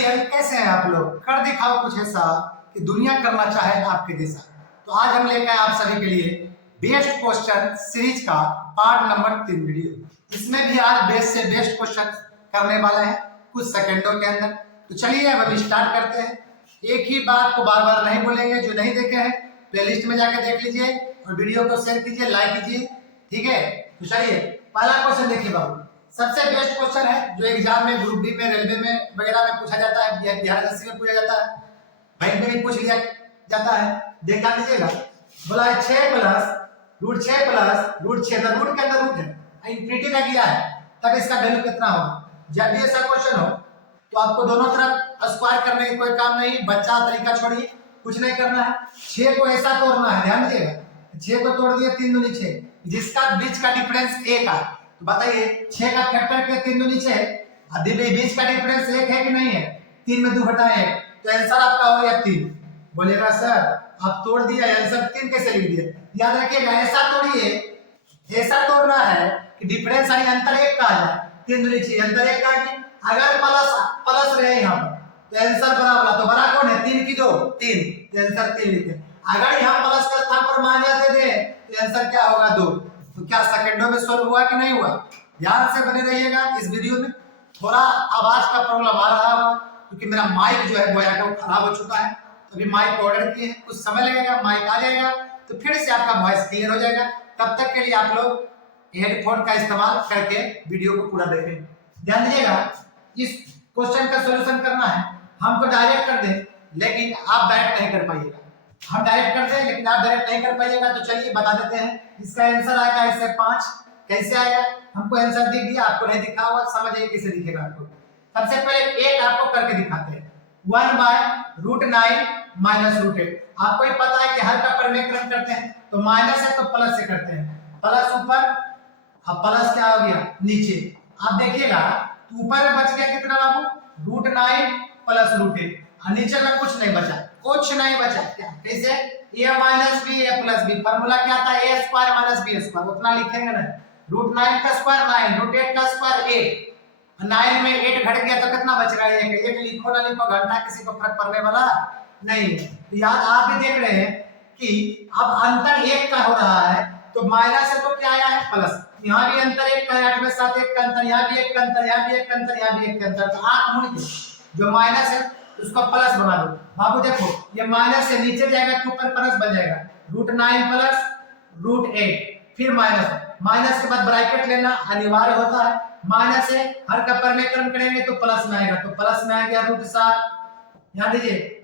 Dear, कैसे हैं आप लोग? कर दिखाओ कुछ ऐसा कि दुनिया करना चाहे आपके जैसा। तो आज हम लेकर आए आप सभी के लिए बेस्ट क्वेश्चन सीरीज का पार्ट नंबर 3 वीडियो। इसमें भी आज बेस्ट से बेस्ट क्वेश्चन करने वाले हैं कुछ सेकंडों के अंदर। तो चलिए अब हम स्टार्ट करते हैं। एक ही बात को बार बार नहीं बोलेंगे। जो नहीं देखे हैं प्लेलिस्ट में जाकर देख लीजिए और वीडियो को शेयर कीजिए, लाइक कीजिए, ठीक है। तो चलिए पहला क्वेश्चन देखिए बाबू। सबसे बेस्ट क्वेश्चन है जो एग्जाम में, ग्रुप डी में, रेलवे में वगैरह में पूछा जाता है, बिहार एसएससी में पूछा जाता है, बैंक में भी पूछ लिया जाता है। देख क्या लीजिएगा, बोला है 6 plus root 6 plus root 6, root के अंदर रूट है, इंफिनिटी का किया है, तब इसका वैल्यू कितना होगा। जब भी ऐसा क्वेश्चन हो तो आपको दोनों तरफ स्क्वायर करने की कोई काम नहीं, बच्चा तरीका छोड़िए, कुछ नहीं करना है। 6 को ऐसा तोड़ना है, ध्यान दीजिएगा। 6 को तोड़ दिए 3 दूनी 6, जिसका बीच का डिफरेंस 1 है। तो बताइए 6 का फैक्टर के 3 दूनी 6, अभी बीच का डिफरेंस 1 है कि नहीं है? 3 में 2 घटाए 1, तो आंसर आपका हो गया 3। बोलिएगा सर आप तोड़ दिया, आंसर 3 कैसे लिख दिए? याद रखिएगा ऐसा तोड़िए, ऐसा तोड़ना है कि डिफरेंस यानी अंतर 1 का आ जाए। 3 दूनी 6, अंतर 1 का आ गया। अगर प्लस प्लस रहे यहाँ पर तो आंसर बड़ा वाला, तो बड़ा कौन है? 3 की 2 3, तो आंसर 3 लिखे। अगर यहाँ प्लस का स्थान पर माइनस दे दे तो आंसर क्या होगा? 2। तो क्या सेकंडों में सोल्व हुआ कि नहीं हुआ? ध्यान से बने रहिएगा इस वीडियो में। थोड़ा आवाज का प्रॉब्लम आ रहा होगा क्योंकि मेरा माइक जो है बोया वो खराब हो चुका है। तो अभी माइक ऑर्डर किए हैं, कुछ समय लगेगा, माइक आ जाएगा तो फिर से आपका वॉइस क्लियर हो जाएगा। तब तक के लिए आप लोग हेडफोन का इस्तेमाल करके वीडियो को पूरा देखें। ध्यान दीजिएगा, इस क्वेश्चन का सॉल्यूशन करना है, हमको डायरेक्ट कर दें लेकिन आप डायरेक्ट नहीं कर पाइएगा। हम डायरेक्ट कर दें लेकिन आप डायरेक्ट नहीं कर पाइएगा। तो चलिए बता देते हैं। इसका आंसर आएगा इससे 5। कैसे आएगा? हमको आंसर दिख गया, आपको नहीं दिखा हुआ, समझिए कैसे दिखेगा आपको। सबसे पहले एक आपको करके दिखाते हैं। 1/√9 माइनस √8। आपको ही पता है कि हर का परिमेयकरण करते हैं तो माइनस है तो प्लस से करते हैं। प्लस ऊपर, अब प्लस क्या हो गया नीचे। आप देखिएगा ऊपर में बच गया कितना बाबू? √9 प्लस √8, और नीचे में कुछ नहीं बचा, कुछ नहीं बचा। क्या कैसे? a minus b a plus b. Formula क्या था? a square minus b square. उतना लिखेंगे ना, √9 का स्क्वायर 9, √8 का स्क्वायर 8, 9 में 8 घट गया तो कितना बच रहा है? 1 लिखो ना लिखो, घंटा किसी को फर्क पड़ने वाला नहीं है। तो याद आप भी देख रहे हैं कि अब अंतर 1 का हो रहा है तो माइनस है तो क्या आया है? प्लस। यहाँ भी अंतर 1 का है, 8 में 7 1 का अंतर, यहाँ भी 1 का अंतर, यहाँ भी 1 का अंतर, यहाँ भी 1 का अंतर। तो 8 मुड़ के जो माइनस है उसका प्लस बना दो। बाबू देखो ये माइनस से नीचे जाएगा तो ऊपर प्लस बन जाएगा। √9 प्लस √8, फिर माइनस, माइनस के बाद ब्रैकेट लेना अनिवार्य होता है। माइनस से हर का परिमेयकरण करेंगे तो प्लस में आएगा, तो प्लस में आ गया √7। ध्यान दीजिए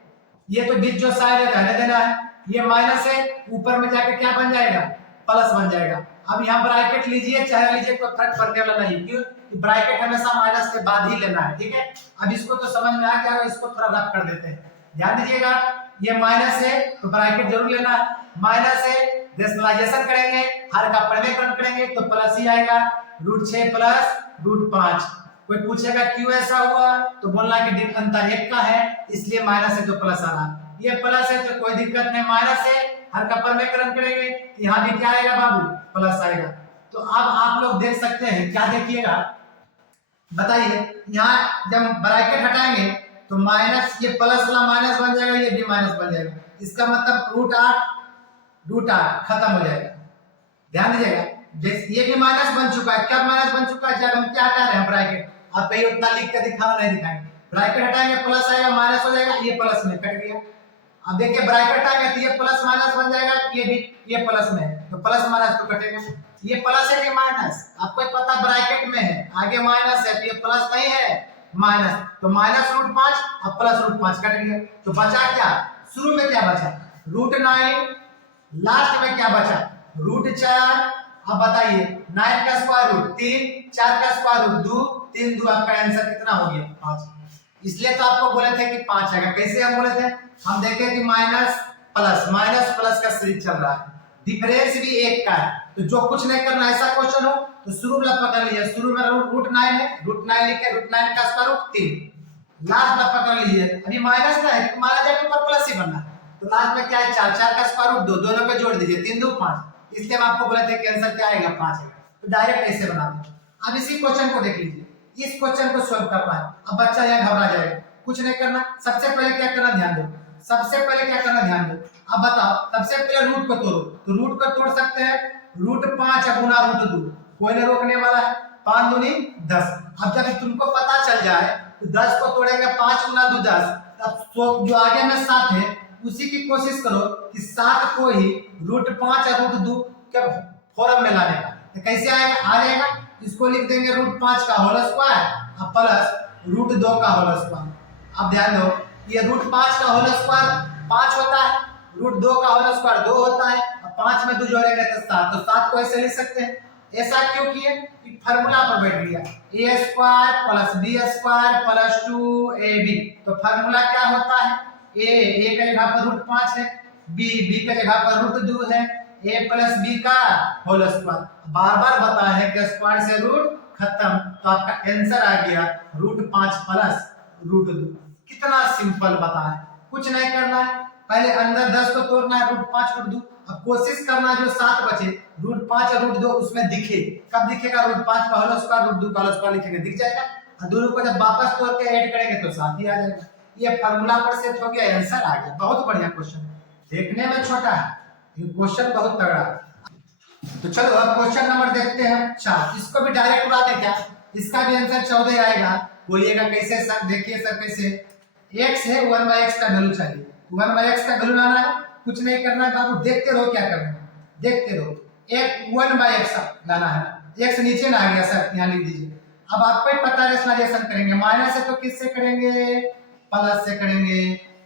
ये तो बीच जो साइड है रहने देना है, ये माइनस है, ऊपर में जाके क्या बन जाएगा? प्लस बन जाएगा। अब यहाँ ब्रैकेट लीजिए चाहे लीजिए, कोई फर्क पड़ने वाला नहीं। क्यों? ब्रैकेट हमेशा माइनस के बाद ही लेना है, ठीक है। अब इसको तो समझ में आ गया, इसको थोड़ा रफ कर देते हैं। ध्यान दीजिएगा ये माइनस है तो ब्रैकेट जरूर लेना है। माइनस है, डेसिमलाइजेशन करेंगे, हर का परिमेयकरण करेंगे तो प्लस ही आएगा। √6 प्लस √5। कोई पूछेगा क्यों ऐसा हुआ तो बोलना कि अंतर 1 का है इसलिए माइनस है तो प्लस आ रहा। ये प्लस है तो कोई दिक्कत नहीं, माइनस है, हर का परिमेयकरण करेंगे यहाँ भी क्या आएगा बाबू? प्लस आएगा। तो अब आप लोग देख सकते हैं, क्या देखिएगा बताइए, यहाँ जब ब्रैकेट हटाएंगे तो माइनस, ये प्लस वाला माइनस बन जाएगा, ये भी माइनस बन जाएगा। इसका मतलब √8 खत्म हो जाएगा। ध्यान दीजिएगा ये भी माइनस बन चुका है। क्या माइनस बन चुका है? जब हम क्या हटा रहे हैं ब्रैकेट। आप कहीं उतना लिख के दिखाना नहीं दिखाएंगे। ब्रैकेट हटाएंगे प्लस आएगा, माइनस हो जाएगा, ये प्लस में कट गया। अब देखिए ब्रैकेट हटाएंगे तो ये प्लस माइनस बन जाएगा, ये भी ये प्लस में, तो प्लस माइनस तो कटेगा। ये प्लस है कि माइनस? आपको पता ब्रैकेट में है, आगे माइनस है तो ये प्लस नहीं है माइनस, तो माइनस √5 अब प्लस √5 कट गया। तो बचा क्या? शुरू में क्या बचा? √9, लास्ट में क्या बचा? √4। अब बताइए 9 का स्क्वायर रूट 3, 4 का स्क्वायर रूट 2, 3 2 आपका आंसर कितना हो गया? 5। इसलिए तो आपको बोले थे कि 5 आएगा। कैसे हम बोले थे? हम देखे कि माइनस प्लस का सीरीज चल रहा है, डिफरेंस भी 1 का है, तो जो कुछ नहीं करना। ऐसा क्वेश्चन हो तो शुरू में पकड़ लीजिए, शुरू में √9 है, √9 लिखे, √9 का स्क्वायर रूट 3, लास्ट में पकड़ लीजिए। अभी माइनस ना है, माना जाए तो प्लस ही बनना है, तो लास्ट में क्या है? 4, 4 का स्क्वायर रूट 2, दोनों को जोड़ दीजिए, 3 2 5। इसलिए हम आपको बोले थे कि आंसर क्या आएगा? 5 आएगा। तो डायरेक्ट ऐसे बना दें। अब इसी क्वेश्चन को देख लीजिए, इस क्वेश्चन को सॉल्व करना है। अब बच्चा यहाँ घबरा जाएगा, कुछ नहीं करना। सबसे पहले क्या करना ध्यान दो, सबसे पहले क्या करना ध्यान दो। अब बताओ, सबसे पहले रूट को तोड़ो, तो रूट को तोड़ सकते हैं, रूट 5 गुना रूट 2, कोई नहीं रोकने वाला है, 5 दूनी 10। अब जब तुमको पता चल जाए तो 10 को तोड़ेंगे, 5 गुना 2 10, तब जो आगे में 7 है उसी की कोशिश करो कि 7 को ही रूट 5 और रूट 2 के फॉर्म में लाने का। तो कैसे आएगा, आ जाएगा, इसको लिख देंगे रूट 5 का होल स्क्वायर और प्लस रूट 2 का होल स्क्वायर। अब ध्यान दो, ये रूट 5 का होल स्क्वायर 5 होता है, रूट 2 का होल स्क्वायर 2 होता है, और 5 में 2 जोड़ेंगे तो 7, तो 7 को ऐसे लिख सकते हैं। ऐसा क्यों किए कि फार्मूला पर बैठ गया, a square plus b square plus 2ab। तो फार्मूला क्या होता है, a का जगह पर रूट 5 है, b का जगह पर रूट 2 है, a प्लस b का होल स्क्वायर। बार बार बताया है कि स्क्वायर से रूट खत्म, तो आपका आंसर आ गया रूट 5 प्लस रूट 2। कितना सिंपल बताया, कुछ नहीं करना है, पहले अंदर 10 को तोड़ना है, रूट 5 रूट 2। अब कोशिश करना जो 7 बचे, रूट 5 और रूट 2 उसमें दिखे, कब दिखेगा, रूट 5 का होल स्क्वायर रूट 2 का होल स्क्वायर लिखेंगे दिख जाएगा, और दोनों को जब वापस तोड़ के ऐड करेंगे तो 7 ही आ जाएगा। ये फार्मूला पर सेट हो गया, आंसर आ गया। बहुत बढ़िया क्वेश्चन, देखने में छोटा है ये क्वेश्चन बहुत तगड़ा है। तो चलो अब क्वेश्चन नंबर देखते हैं 4, इसको भी डायरेक्ट उड़ा दे क्या, इसका भी आंसर 14 आएगा। बोलिएगा कैसे सर, देखिए सर कैसे, x है 1/x का वैल्यू चाहिए, 1/x का वैल्यू लाना है, कुछ नहीं करना है बाबू, देखते रहो क्या करना है, देखते रहो, एक 1/x लाना है ना, x नीचे ना आ गया सर, यहाँ लिख दीजिए। अब आपको ही पता है रेशनलाइजेशन करेंगे, माइनस है तो किससे करेंगे, प्लस से करेंगे,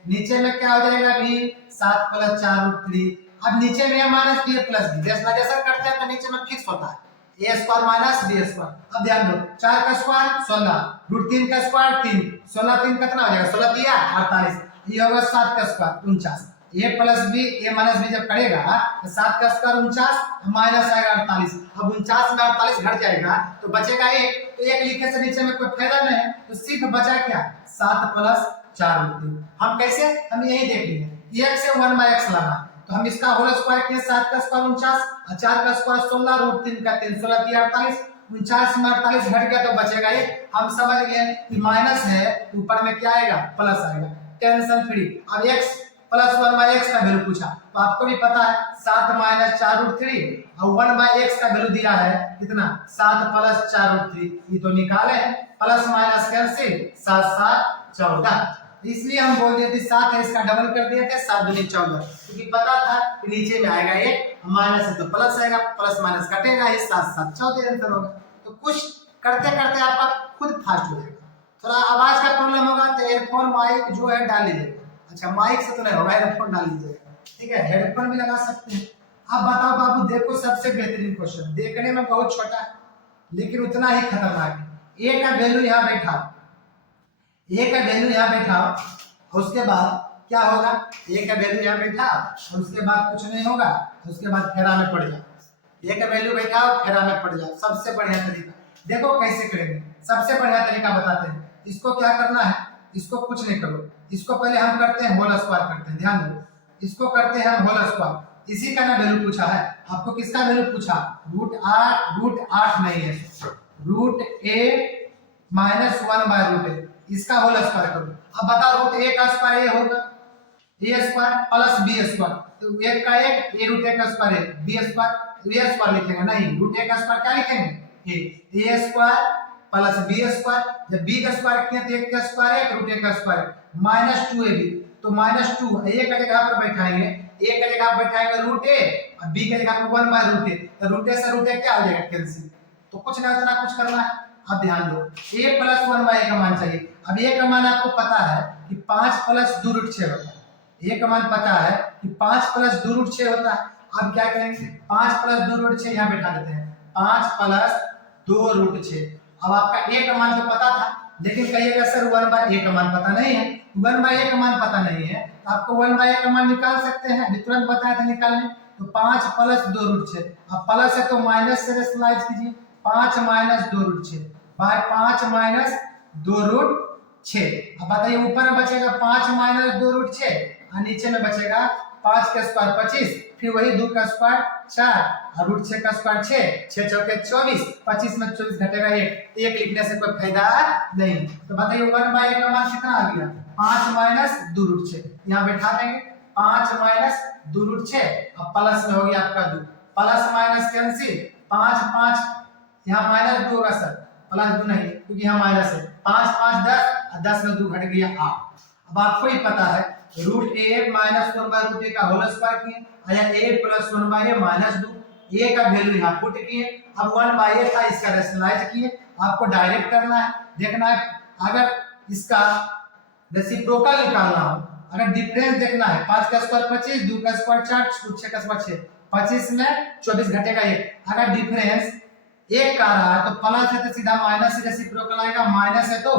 नीचे में क्या हो जाएगा अभी 7 प्लस 4 रूट 3, अब नीचे में minus b plus b, rationalisation करते हैं तो नीचे में फिक्स होता है a square minus b square. अब ध्यान दो, 4 का स्क्वायर 16, रूट 3 का स्क्वायर 3, 16 3 कितना हो जाएगा, 16 3 48, ये होगा 7 का square 49, a plus b a minus b जब करेगा तो 7 का स्क्वायर 49 माइनस आएगा 48। अब 49 में 48 घट जाएगा तो बचेगा 1, तो 1 लिखने से नीचे में कोई फायदा नहीं है, तो सिर्फ बचा क्या 7 प्लस 4 रूट 3। हम कैसे, हम यही देख लेंगे, x से 1/x लाना है, तो हम इसका होल स्क्वायर किए, 7 का स्क्वायर 49 और 4 का स्क्वायर 16, रूट 3 का 3, 16 3 48, 49 में 48 घट गया तो बचेगा 1। हम समझ गए कि माइनस है ऊपर में क्या आएगा, प्लस आएगा, टेंशन फ्री। अब x प्लस 1/x का वैल्यू पूछा, तो आपको भी पता है 7 माइनस 4 रूट 3 और 1/x का वैल्यू दिया है कितना, 7 प्लस 4 रूट 3, ये तो निकाले, प्लस माइनस कैंसिल, 7 7 14, इसलिए हम बोल दिए थे 7 है, इसका डबल कर दिए थे 7 दूनी 14, क्योंकि पता था कि नीचे में आएगा 1 माइनस है तो प्लस आएगा, प्लस माइनस कटेगा, ये 7 7 14 आंसर होगा। तो कुछ करते करते आपका खुद फास्ट हो जाएगा, थोड़ा आवाज का प्रॉब्लम होगा तो एयरफोन माइक जो है डाल लीजिएगा, अच्छा माइक से तो नहीं होगा, एयरफोन डाल लीजिएगा, ठीक है, हेडफोन भी लगा सकते हैं। अब बताओ बाबू, देखो सबसे बेहतरीन क्वेश्चन, देखने में बहुत छोटा है लेकिन उतना ही खतरनाक है। ए का वैल्यू यहाँ बैठा, ए का वैल्यू यहाँ बैठा और उसके बाद क्या होगा, ए का वैल्यू यहाँ बैठा और उसके बाद कुछ नहीं होगा, उसके बाद फेरा में पड़ जाओ, ए का वैल्यू बैठा और फेरा में पड़ जाओ। सबसे बढ़िया तरीका देखो कैसे करेंगे, सबसे बढ़िया तरीका बताते हैं। इसको क्या करना है, इसको कुछ नहीं करो, इसको पहले हम करते हैं होल स्क्वायर करते हैं, ध्यान दो, इसको करते हैं हम होल स्क्वायर, इसी का ना वैल्यू पूछा है आपको, किसका वैल्यू पूछा, रूट 8 नहीं है, रूट a माइनस 1/√a, इसका होल स्क्वायर करो। अब बताओ रूट a का स्क्वायर ये होगा a square plus b square, तो 1 का 1 a रूट a का स्क्वायर है, b स्क्वायर a स्क्वायर लिखेंगे, नहीं रूट a का स्क्वायर क्या लिखेंगे, a square plus b square, जब b का स्क्वायर किया तो 1 का स्क्वायर है, रूट a का स्क्वायर माइनस 2ab, तो माइनस 2 a का जगह पर बैठाएंगे, a का जगह पर बैठाएंगे रूट a और b का जगह पर 1/√a, तो रूट a से रूट a क्या हो जाएगा कैंसिल, तो कुछ ना उतना कुछ करना है। अब ध्यान दो, a प्लस 1/a का मान चाहिए। अब a का मान आपको पता है कि 5 प्लस 2√6 होता है, a का मान पता है कि 5 प्लस 2√6 होता है। अब क्या करेंगे, 5 प्लस 2√6 यहाँ बैठा देते हैं, 5 प्लस 2√6। अब आपका a का मान तो पता था, लेकिन कहिएगा सर 1/a का मान पता नहीं है, 1/a का मान पता नहीं है तो आपको 1/a का मान निकाल सकते हैं, तुरंत बताया था निकालने, तो 5 प्लस 2√6, अब प्लस है तो माइनस से रेशनलाइज कीजिए, 5 माइनस 2√6 बाय 5 माइनस 2√6। अब बताइए ऊपर में बचेगा 5 माइनस 2√6 और नीचे में बचेगा 5 का स्क्वायर 25, फिर वही 2 का स्क्वायर 4 और रूट 6 का स्क्वायर 6, 6 चौके 24, 25 में 24 घटेगा 1 लिखने से कोई फायदा नहीं। तो बताइए 1/a का मान कितना आ गया? 5 माइनस 2 रूट 6, यहाँ बैठा देंगे 5 माइनस 2 रूट 6 और प्लस में हो गया आपका 2, प्लस माइनस कैंसिल, 5 5 यहाँ माइनस 2 होगा सर, प्लस 2 नहीं क्योंकि यहाँ माइनस है, 5 5 10 और 10 में 2 घट गया 8। अब आपको ही पता है रूट a माइनस 1/√a का होल स्क्वायर किए या a plus 1/a minus 2, a का वैल्यू यहाँ पुट किए, अब 1/a था इसका रैशनलाइज किए। आपको डायरेक्ट करना है, देखना है अगर इसका रेसिप्रोकल निकालना हो, अगर डिफरेंस देखना है 5 का स्क्वायर 25, 2 का स्क्वायर 4, 6 का स्क्वायर 6, 25 में 24 घटेगा 1। अगर डिफरेंस 1 का रहा है तो प्लस है तो सीधा माइनस से रेसिप्रोकल आएगा, माइनस है तो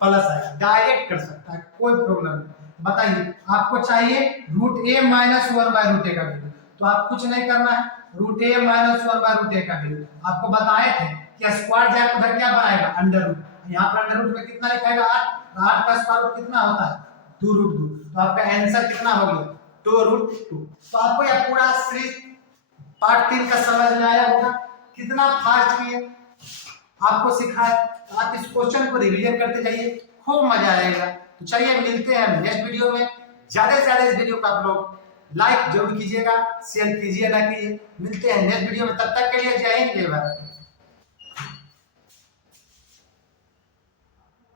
प्लस आएगा, डायरेक्ट कर सकता है कोई प्रॉब्लम नहीं। बताइए आपको चाहिए रूट a माइनस 1/√a का वैल्यू, तो आप कुछ नहीं करना है, रूट a माइनस 1/√a का वैल्यू आपको बताए थे कि स्क्वायर जाए उधर क्या बनाएगा अंडर रूट, यहाँ पर अंडर रूट में कितना लिखाएगा 8, 8 का स्क्वायर रूट कितना होता है 2√2, तो आपका आंसर कितना हो गया 2√2। तो आपको यह पूरा सीरीज पार्ट 3 का समझ में आया होगा, कितना फास्ट किए आपको सिखाया। तो आप इस क्वेश्चन को रिवीजन करते जाइए, खूब मजा आएगा। तो चलिए मिलते हैं नेक्स्ट वीडियो में, ज्यादा से ज्यादा इस वीडियो को आप लोग लाइक जरूर कीजिएगा, शेयर कीजिए ना कीजिए। मिलते हैं नेक्स्ट वीडियो में, तब तक के लिए जय हिंद जय भारत।